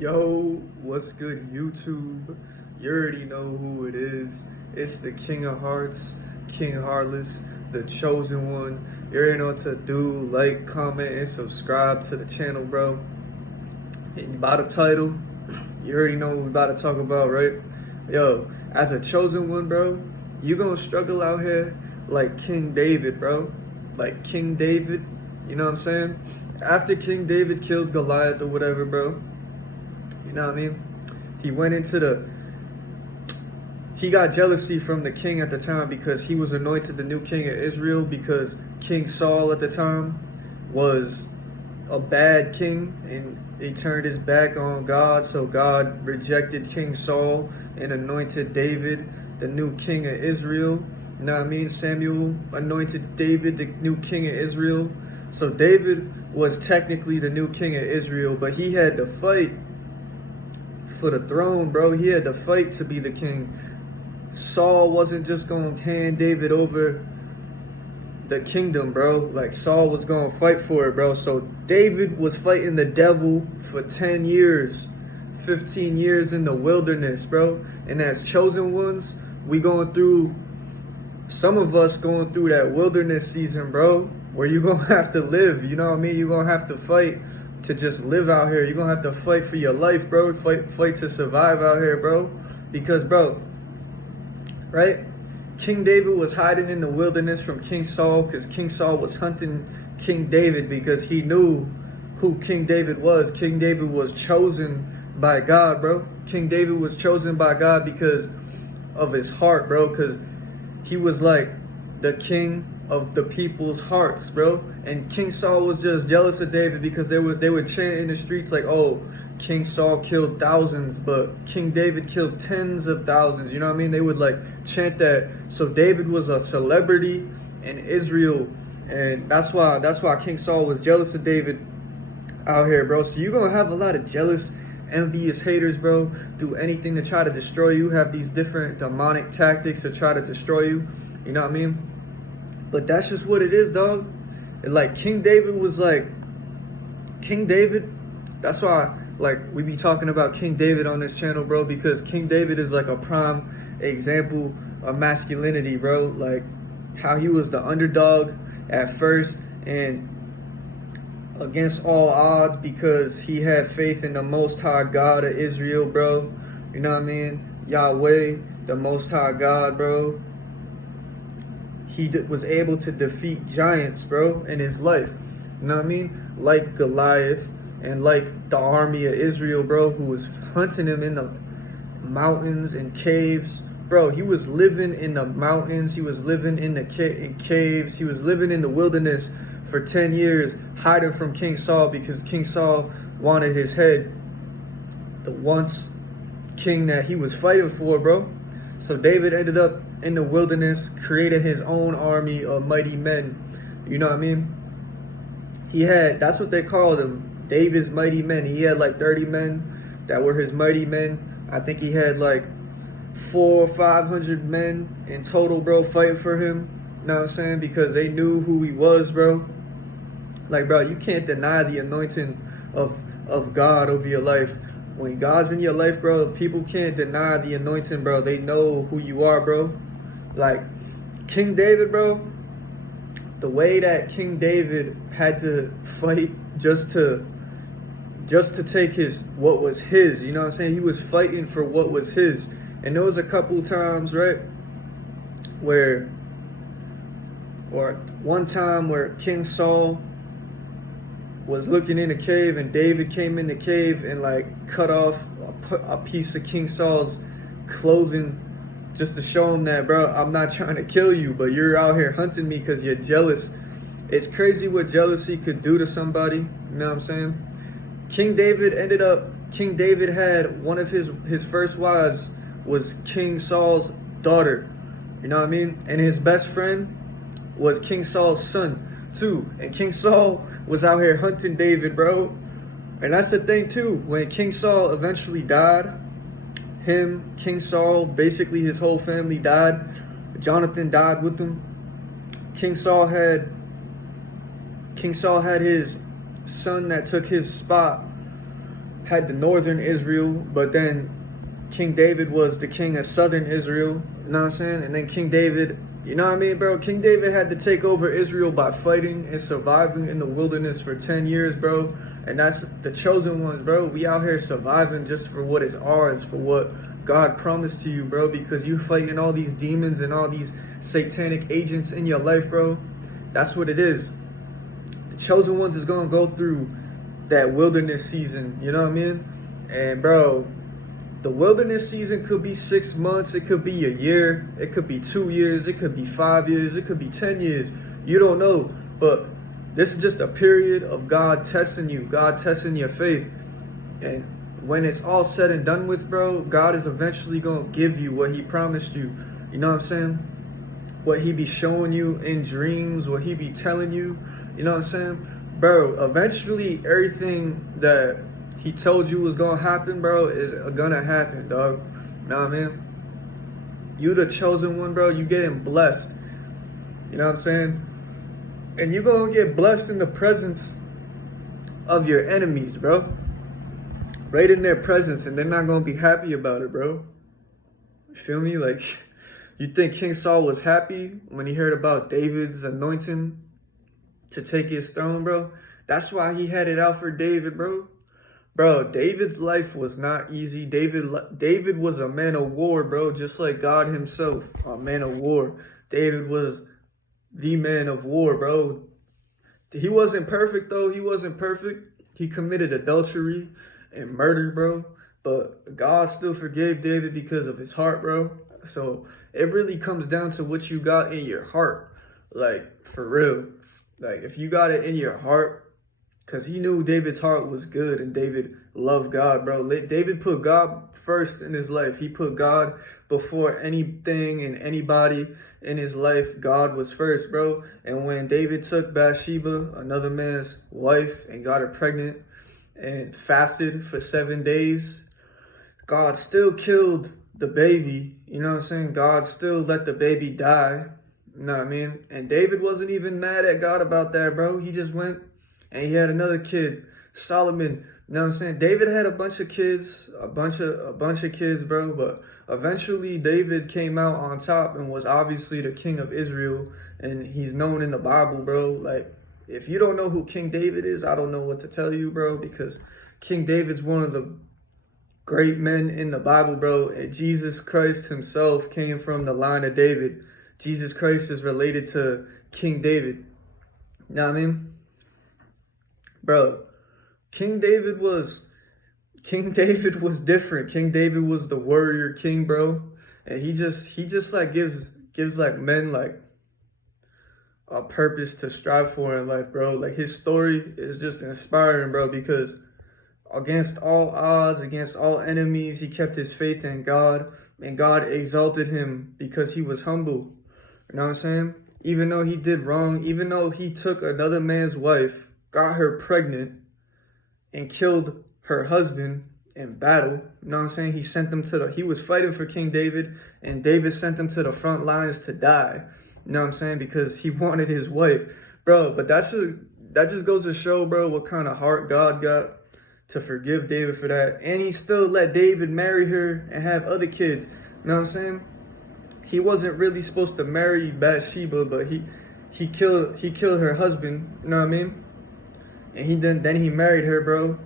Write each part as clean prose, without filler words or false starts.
Yo, what's good, YouTube? You already know who it is. It's the King of Hearts, King Heartless, the chosen one. You already know what to do. Like, comment, and subscribe to the channel, bro. And by the title, you already know what we're about to talk about, right? Yo, as a chosen one, bro, you gonna struggle out here like King David, bro. Like King David, you know what I'm saying? After King David killed Goliath or whatever, bro, you know what I mean? He went into he got jealousy from the king at the time because he was anointed the new king of Israel because King Saul at the time was a bad king and he turned his back on God. So God rejected King Saul and anointed David the new king of Israel. You know what I mean? Samuel anointed David the new king of Israel. So David was technically the new king of Israel, but he had to fight for the throne, bro. He had to fight to be the king. Saul wasn't just going to hand David over the kingdom, bro. Like, Saul was going to fight for it, bro. So David was fighting the devil for 10 years, 15 years in the wilderness, bro. And as chosen ones, some of us going through that wilderness season, bro, where you're going to have to live, you know what I mean? You're going to have to fight to just live out here. You're going to have to fight for your life, bro. Fight to survive out here, bro. Because, bro, right? King David was hiding in the wilderness from King Saul because King Saul was hunting King David because he knew who King David was. King David was chosen by God, bro. King David was chosen by God because of his heart, bro. Because he was like the king of the people's hearts, bro. And King Saul was just jealous of David because they would chant in the streets like, oh, King Saul killed thousands, but King David killed tens of thousands. You know what I mean? They would like chant that. So David was a celebrity in Israel, and that's why King Saul was jealous of David out here, bro. So you're gonna have a lot of jealous, envious haters, bro. Do anything to try to destroy you. Have these different demonic tactics to try to destroy you. You know what I mean? But that's just what it is, dog. Like King David was like King David. That's why, like, we be talking about King David on this channel, bro, because King David is like a prime example of masculinity, bro. Like how he was the underdog at first and against all odds because he had faith in the Most High God of Israel, bro. You know what I mean? Yahweh, the Most High God, bro. He was able to defeat giants, bro, in his life. You know what I mean? Like Goliath and like the army of Israel, bro, who was hunting him in the mountains and caves. Bro, he was living in the mountains. He was living in the caves. He was living in the wilderness for 10 years, hiding from King Saul because King Saul wanted his head. The once king that he was fighting for, bro. So David ended up in the wilderness, created his own army of mighty men. You know what I mean? That's what they called him, David's mighty men. He had like 30 men that were his mighty men. I think he had like 400 or 500 men in total, bro, fighting for him. You know what I'm saying? Because they knew who he was, bro. Like, bro, you can't deny the anointing of God over your life. When God's in your life, bro, people can't deny the anointing, bro. They know who you are, bro. Like, King David, bro, the way that King David had to fight just to take what was his, you know what I'm saying? He was fighting for what was his. And there was a couple times, right, one time where King Saul was looking in a cave and David came in the cave and like cut off a piece of King Saul's clothing just to show him that, bro, I'm not trying to kill you, but you're out here hunting me because you're jealous. It's crazy what jealousy could do to somebody. You know what I'm saying? King David had one of his first wives was King Saul's daughter. You know what I mean? And his best friend was King Saul's son too. And King Saul was out here hunting David, bro. And that's the thing too. When King Saul eventually died, King Saul, basically his whole family died. Jonathan died with him. King Saul had his son that took his spot had the northern Israel, but then King David was the king of southern Israel, you know what I'm saying? And then King David, you know what I mean, bro? King David had to take over Israel by fighting and surviving in the wilderness for 10 years, bro. And that's the chosen ones, bro. We out here surviving just for what is ours, for what God promised to you, bro, because you fighting all these demons and all these satanic agents in your life, bro. That's what it is. The chosen ones is going to go through that wilderness season, you know what I mean? And, bro, the wilderness season could be 6 months, it could be a year, it could be 2 years, it could be 5 years, it could be 10 years. You don't know, but this is just a period of God testing you, God testing your faith. And when it's all said and done with, bro, God is eventually going to give you what he promised you. You know what I'm saying? What he be showing you in dreams, what he be telling you. You know what I'm saying? Bro, eventually everything that he told you was going to happen, bro, is going to happen, dog. You know what I mean? You the chosen one, bro. You getting blessed. You know what I'm saying? And you're going to get blessed in the presence of your enemies, bro. Right in their presence, and they're not going to be happy about it, bro. You feel me? Like, you think King Saul was happy when he heard about David's anointing to take his throne, bro? That's why he had it out for David, bro. Bro, David's life was not easy. David was a man of war, bro, just like God himself, a man of war. David was the man of war, bro. He wasn't perfect, though. He wasn't perfect. He committed adultery and murder, bro. But God still forgave David because of his heart, bro. So it really comes down to what you got in your heart. Like, for real. Like, if you got it in your heart, because he knew David's heart was good and David loved God, bro. David put God first in his life. He put God before anything and anybody in his life. God was first, bro. And when David took Bathsheba, another man's wife, and got her pregnant and fasted for 7 days, God still killed the baby. You know what I'm saying? God still let the baby die. You know what I mean? And David wasn't even mad at God about that, bro. He just went and he had another kid, Solomon. You know what I'm saying? David had a bunch of kids, a bunch of kids, bro. But eventually David came out on top and was obviously the king of Israel. And he's known in the Bible, bro. Like, if you don't know who King David is, I don't know what to tell you, bro. Because King David's one of the great men in the Bible, bro. And Jesus Christ himself came from the line of David. Jesus Christ is related to King David. You know what I mean? Bro, King David was different. King David was the warrior king, bro. And he just like gives like men like a purpose to strive for in life, bro. Like, his story is just inspiring, bro, because against all odds, against all enemies, he kept his faith in God, and God exalted him because he was humble. You know what I'm saying? Even though he did wrong, even though he took another man's wife, got her pregnant, and killed her husband in battle. You know what I'm saying? He was fighting for King David, and David sent him to the front lines to die. You know what I'm saying? Because he wanted his wife. Bro, but that just goes to show, bro, what kind of heart God got to forgive David for that. And he still let David marry her and have other kids. You know what I'm saying? He wasn't really supposed to marry Bathsheba, but he killed her husband. You know what I mean? And then he married her, bro.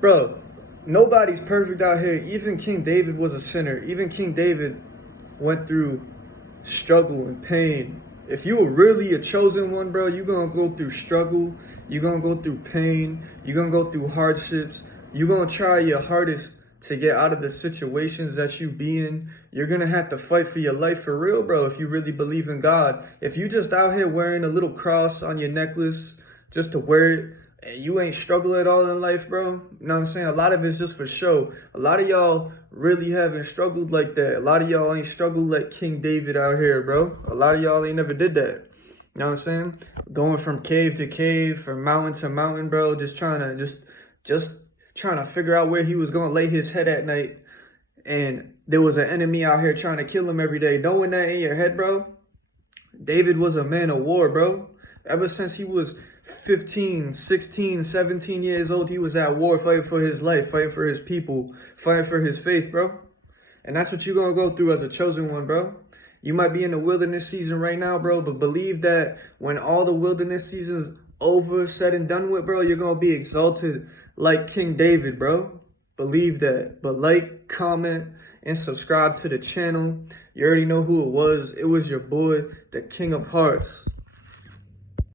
Bro, nobody's perfect out here. Even King David was a sinner. Even King David went through struggle and pain. If you were really a chosen one, bro, you're going to go through struggle. You're going to go through pain. You're going to go through hardships. You're going to try your hardest to get out of the situations that you be in. You're going to have to fight for your life for real, bro, if you really believe in God. If you just out here wearing a little cross on your necklace just to wear it, and you ain't struggle at all in life, bro, you know what I'm saying? A lot of it's just for show. A lot of y'all really haven't struggled like that. A lot of y'all ain't struggled like King David out here, bro. A lot of y'all ain't never did that. You know what I'm saying? Going from cave to cave, from mountain to mountain, bro, just trying to figure out where he was going to lay his head at night. And there was an enemy out here trying to kill him every day. Knowing that in your head, bro, David was a man of war, bro. Ever since he was 15, 16, 17 years old, he was at war fighting for his life, fighting for his people, fighting for his faith, bro. And that's what you're going to go through as a chosen one, bro. You might be in the wilderness season right now, bro, but believe that when all the wilderness season's over, said and done with, bro, you're going to be exalted like King David, bro. Believe that. But like, comment, and subscribe to the channel. You already know who it was. It was your boy, the King of Hearts.